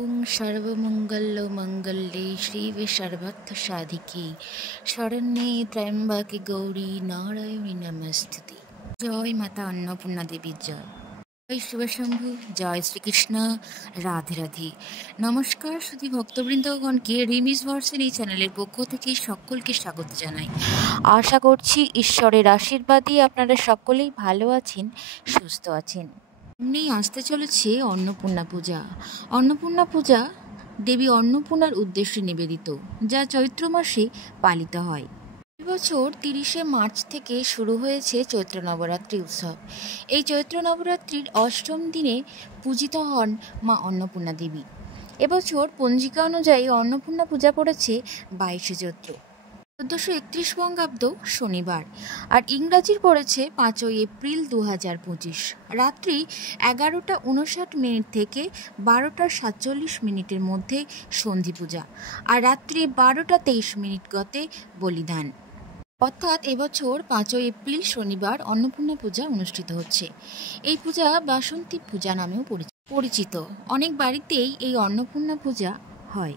ওং সর্বমঙ্গলমঙ্গলে শিবে সর্বার্থসাধিকে শরণ্যে ত্র্যম্বকে গৌরী নারায়ণী নমস্তুতে। জয় মাতা অন্নপূর্ণা দেবীর জয়। জয় শিবশম্ভু, জয় শ্রীকৃষ্ণ, রাধে রাধে। নমস্কার সুধী ভক্তবৃন্দগণকে রিমিস ভার্সন এই চ্যানেলের পক্ষ থেকে সকলকে স্বাগত জানাই। আশা করছি ঈশ্বরের আশীর্বাদে আপনারা সকলেই ভালো আছেন, সুস্থ আছেন। এমনি আসতে চলেছে অন্নপূর্ণা পূজা। অন্নপূর্ণা পূজা দেবী অন্নপূর্ণার উদ্দেশ্যে নিবেদিত, যা চৈত্র মাসে পালিত হয়। এবছর 30শে মার্চ থেকে শুরু হয়েছে চৈত্র নবরাত্রি উৎসব। এই চৈত্র নবরাত্রির অষ্টম দিনে পূজিত হন মা অন্নপূর্ণা দেবী। এবছর পঞ্জিকা অনুযায়ী অন্নপূর্ণা পূজা পড়েছে 22শে চৈত্র, 1431 বঙ্গাব্দ শনিবার, আর ইংরাজির পড়েছে 5ই এপ্রিল 2025, রাত্রি 11:59 থেকে 12:47 মধ্যে সন্ধি পূজা, আর রাত্রি 12:23 গতে বলিদান। অর্থাৎ এবছর 5ই এপ্রিল শনিবার অন্নপূর্ণা পূজা অনুষ্ঠিত হচ্ছে। এই পূজা বাসন্তী পূজা নামেও পরিচিত। অনেক বাড়িতেই এই অন্নপূর্ণা পূজা হয়।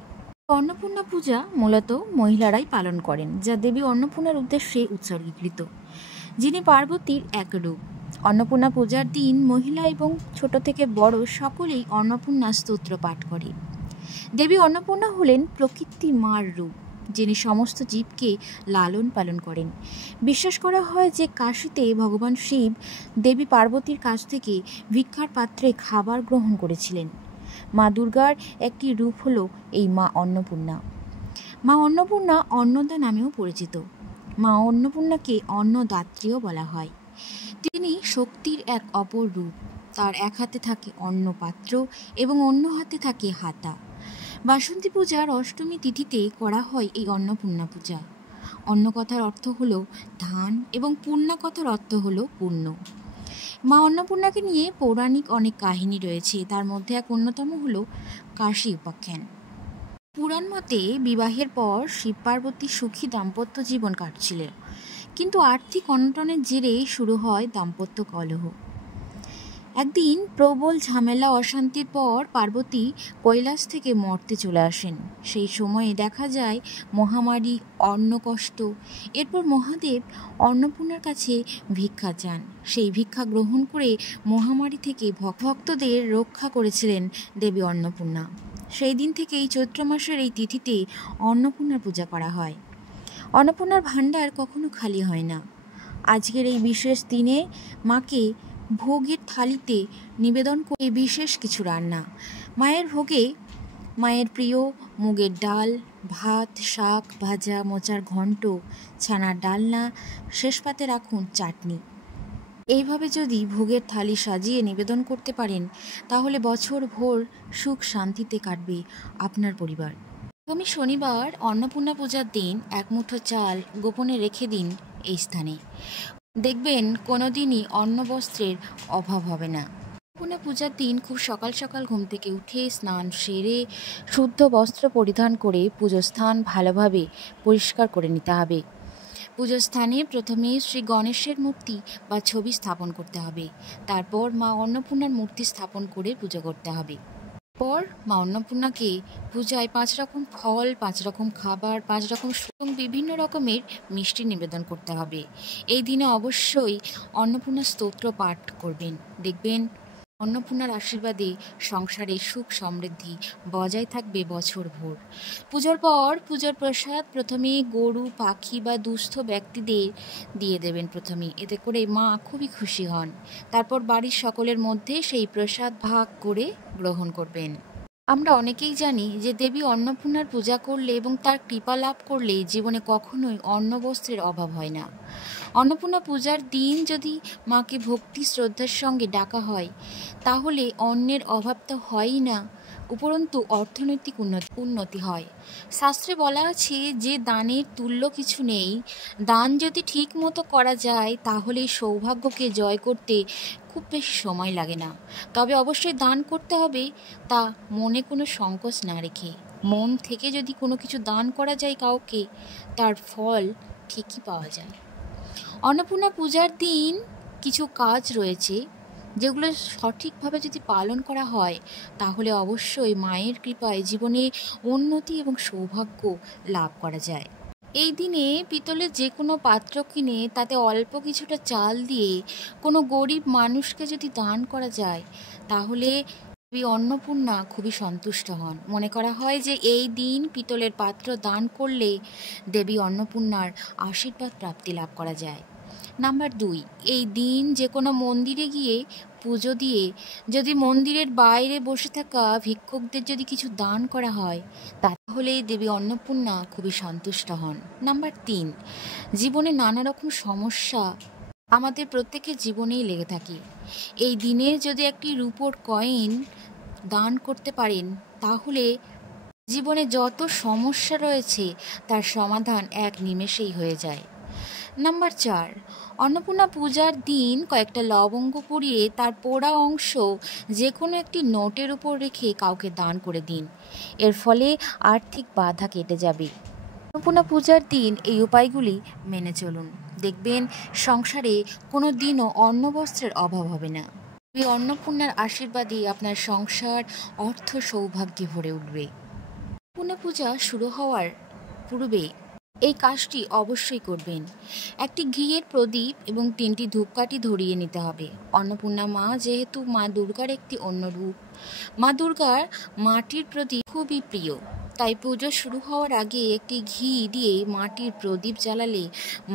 অন্নপূর্ণা পূজা মূলত মহিলারাই পালন করেন, যা দেবী অন্নপূর্ণার উদ্দেশ্যে উৎসর্গীকৃত, যিনি পার্বতীর এক রূপ। অন্নপূর্ণা পূজার দিন মহিলা এবং ছোট থেকে বড় সকলেই অন্নপূর্ণা স্তোত্র পাঠ করে। দেবী অন্নপূর্ণা হলেন প্রকৃতি মার রূপ, যিনি সমস্ত জীবকে লালন পালন করেন। বিশ্বাস করা হয় যে কাশীতে ভগবান শিব দেবী পার্বতীর কাছ থেকে ভিক্ষার পাত্রে খাবার গ্রহণ করেছিলেন। মা দুর্গার একটি রূপ হলো এই মা অন্নপূর্ণা। মা অন্নপূর্ণা অন্নদা নামেও পরিচিত। মা অন্নপূর্ণাকে অন্নদাত্রীও বলা হয়। তিনি শক্তির এক অপর রূপ। তার এক হাতে থাকে অন্ন পাত্র এবং অন্য হাতে থাকে হাতা। বাসন্তী পূজার অষ্টমী তিথিতে করা হয় এই অন্নপূর্ণা পূজা। অন্ন কথার অর্থ হলো ধান এবং পূর্ণা কথার অর্থ হলো পূর্ণ। মা অন্নপূর্ণাকে নিয়ে পৌরাণিক অনেক কাহিনী রয়েছে, তার মধ্যে এক অন্যতম হলো কাশী উপাখ্যান। পুরাণ মতে বিবাহের পর শিব পার্বতী সুখী দাম্পত্য জীবন কাটছিলেন, কিন্তু আর্থিক অনটনের জেরে শুরু হয় দাম্পত্য কলহ। একদিন প্রবল ঝামেলা অশান্তির পর পার্বতী কৈলাস থেকে মর্তে চলে আসেন। সেই সময়ে দেখা যায় মহামারী, অন্নকষ্ট। এরপর মহাদেব অন্নপূর্ণার কাছে ভিক্ষা চান। সেই ভিক্ষা গ্রহণ করে মহামারী থেকে ভক্তদের রক্ষা করেছিলেন দেবী অন্নপূর্ণা। সেই দিন থেকেই চৈত্র মাসের এই তিথিতে অন্নপূর্ণার পূজা করা হয়। অন্নপূর্ণার ভাণ্ডার কখনো খালি হয় না। আজকের এই বিশেষ দিনে মাকে ভোগের থালিতে নিবেদন করে বিশেষ কিছু রান্না। মায়ের ভোগে মায়ের প্রিয় মুগের ডাল, ভাত, শাক ভাজা, মোচার ঘন্ট, ছানার ডালনা, শেষ পাতে রাখুন চাটনি। এইভাবে যদি ভোগের থালি সাজিয়ে নিবেদন করতে পারেন, তাহলে বছর ভোর সুখ শান্তিতে কাটবে আপনার পরিবার। আগামী শনিবার অন্নপূর্ণা পূজার দিন এক মুঠো চাল গোপনে রেখে দিন এই স্থানে। দেখবেন কোনোদিনই অন্ন বস্ত্রের অভাব হবে না। অন্নপূর্ণা পূজার দিন খুব সকাল সকাল ঘুম থেকে উঠে স্নান সেরে শুদ্ধ বস্ত্র পরিধান করে পুজোস্থান ভালোভাবে পরিষ্কার করে নিতে হবে। পুজোর স্থানে প্রথমে শ্রী গণেশের মূর্তি বা ছবি স্থাপন করতে হবে। তারপর মা অন্নপূর্ণার মূর্তি স্থাপন করে পুজো করতে হবে। পর মা অন্নপূর্ণাকে পূজায় 5 রকম ফল, 5 রকম খাবার, 5 রকম এবং বিভিন্ন রকমের মিষ্টি নিবেদন করতে হবে। এই দিনে অবশ্যই অন্নপূর্ণা স্তোত্র পাঠ করবেন। দেখবেন অন্নপূর্ণার আশীর্বাদে সংসারে সুখ সমৃদ্ধি বজায় থাকবে বছর ভোর। পুজোর পর পুজোর প্রসাদ প্রথমে গরু, পাখি বা দুস্থ ব্যক্তিদের দিয়ে দেবেন প্রথমে, এতে করে মা খুবই খুশি হন। তারপর বাড়ির সকলের মধ্যে সেই প্রসাদ ভাগ করে গ্রহণ করবেন। আমরা অনেকেই জানি যে দেবী অন্নপূর্ণার পূজা করলে এবং তার কৃপা লাভ করলে জীবনে কখনোই অন্ন বস্ত্রের অভাব হয় না। অন্নপূর্ণা পূজার দিন যদি মাকে ভক্তি শ্রদ্ধার সঙ্গে ডাকা হয়, তাহলে অন্নের অভাব তো হয়ই না, উপরন্তু অর্থনৈতিক উন্নতি হয়। শাস্ত্রে বলা আছে যে দানের তুল্য কিছু নেই। দান যদি ঠিক মতো করা যায়, তাহলে সৌভাগ্যকে জয় করতে খুব বেশি সময় লাগে না। তবে অবশ্যই দান করতে হবে, তা মনে কোনো সংকোচ না রেখে। মন থেকে যদি কোনো কিছু দান করা যায় কাউকে, তার ফল ঠিকই পাওয়া যায়। অন্নপূর্ণা পূজার দিন কিছু কাজ রয়েছে যেগুলো সঠিকভাবে যদি পালন করা হয় তাহলে অবশ্যই মায়ের কৃপায় জীবনে উন্নতি এবং সৌভাগ্য লাভ করা যায়। এই দিনে পিতলের যে কোনো পাত্র কিনে তাতে অল্প কিছুটা চাল দিয়ে কোনো গরিব মানুষকে যদি দান করা যায় তাহলে দেবী অন্নপূর্ণা খুবই সন্তুষ্ট হন। মনে করা হয় যে এই দিন পিতলের পাত্র দান করলে দেবী অন্নপূর্ণার আশীর্বাদ প্রাপ্তি লাভ করা যায়। নাম্বার 2, এই দিন যে কোনো মন্দিরে গিয়ে পুজো দিয়ে যদি মন্দিরের বাইরে বসে থাকা ভিক্ষুকদের যদি কিছু দান করা হয় তাহলে দেবী অন্নপূর্ণা খুবই সন্তুষ্ট হন। নাম্বার 3, জীবনে নানা রকম সমস্যা আমাদের প্রত্যেকের জীবনেই লেগে থাকে। এই দিনে যদি একটি রূপোর কয়েন দান করতে পারেন তাহলে জীবনে যত সমস্যা রয়েছে তার সমাধান এক নিমেষেই হয়ে যায়। নাম্বার 4, অন্নপূর্ণা পূজার দিন কয়েকটা লবঙ্গ পুড়িয়ে তার পোড়া অংশ যে কোনো একটি নোটের উপর রেখে কাউকে দান করে দিন। এর ফলে আর্থিক বাধা কেটে যাবে। অন্নপূর্ণা পূজার দিন এই উপায়গুলি মেনে চলুন, দেখবেন সংসারে কোনো দিনও অন্ন বস্ত্রের অভাব হবে না। এই অন্নপূর্ণার আশীর্বাদে আপনার সংসার অর্থ সৌভাগ্যে ভরে উঠবে। অন্নপূর্ণা পূজা শুরু হওয়ার পূর্বে এই কাজটি অবশ্যই করবেন। একটি ঘিয়ের প্রদীপ এবং 3টি ধূপকাঠি ধরিয়ে নিতে হবে। অন্নপূর্ণা মা যেহেতু মা দুর্গার একটি অন্য রূপ, মা দুর্গার মাটির প্রদীপ খুবই প্রিয়, তাই পুজো শুরু হওয়ার আগে একটি ঘি দিয়ে মাটির প্রদীপ জ্বালালে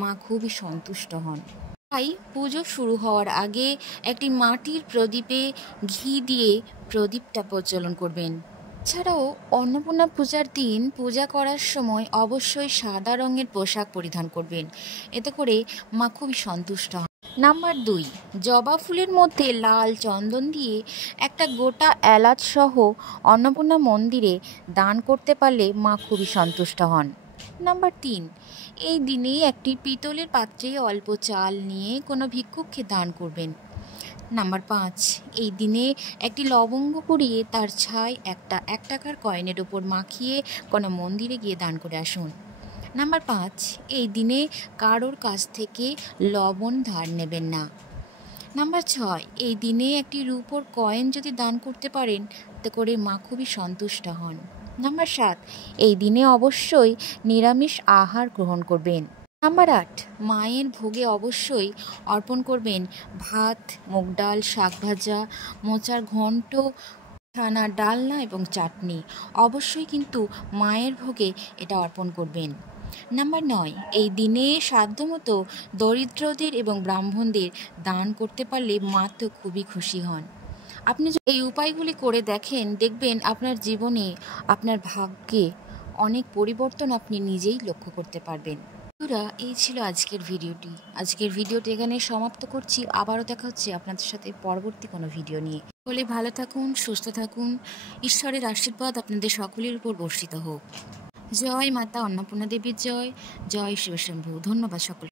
মা খুবই সন্তুষ্ট হন। তাই পুজো শুরু হওয়ার আগে একটি মাটির প্রদীপে ঘি দিয়ে প্রদীপটা প্রজ্বলন করবেন। এছাড়াও অন্নপূর্ণা পূজার দিন পূজা করার সময় অবশ্যই সাদা রঙের পোশাক পরিধান করবেন, এতে করে মা খুবই সন্তুষ্ট হন। নাম্বার 2, জবা ফুলের মধ্যে লাল চন্দন দিয়ে একটা গোটা এলাচ সহ অন্নপূর্ণা মন্দিরে দান করতে পারলে মা খুবই সন্তুষ্ট হন। নাম্বার 3, এই দিনে একটি পিতলের পাত্রে অল্প চাল নিয়ে কোনো ভিক্ষুককে দান করবেন। নাম্বার 5, এই দিনে একটি লবঙ্গ পুড়িয়ে তার ছাই একটা 1 টাকার কয়েনের ওপর মাখিয়ে কোনো মন্দিরে গিয়ে দান করে আসুন। নাম্বার 5, এই দিনে কারোর কাছ থেকে লবণ ধার নেবেন না। নাম্বার 6, এই দিনে একটি রূপোর কয়েন যদি দান করতে পারেন তাতে করে মা খুবই সন্তুষ্ট হন। নাম্বার 7, এই দিনে অবশ্যই নিরামিষ আহার গ্রহণ করবেন। নাম্বার 8, মায়ের ভোগে অবশ্যই অর্পণ করবেন ভাত, মুগ ডাল, শাক ভাজা, মোচার ঘন্ট, ছানা, ডালনা এবং চাটনি। অবশ্যই কিন্তু মায়ের ভোগে এটা অর্পণ করবেন। নাম্বার 9, এই দিনে সাধ্যমতো দরিদ্রদের এবং ব্রাহ্মণদের দান করতে পারলে মা তো খুবই খুশি হন। আপনি যদি এই উপায়গুলি করে দেখেন, দেখবেন আপনার জীবনে আপনার ভাগ্যে অনেক পরিবর্তন আপনি নিজেই লক্ষ্য করতে পারবেন। বন্ধুরা, এই ছিল আজকের ভিডিওটি এখানে সমাপ্ত করছি। আবারও দেখা হচ্ছে আপনাদের সাথে পরবর্তী কোনো ভিডিও নিয়ে। সকলে ভালো থাকুন, সুস্থ থাকুন, ঈশ্বরের আশীর্বাদ আপনাদের সকলের উপর বর্ষিত হোক। জয় মাতা অন্নপূর্ণা দেবীর জয়, জয় শিবশম্ভু। ধন্যবাদ সকল।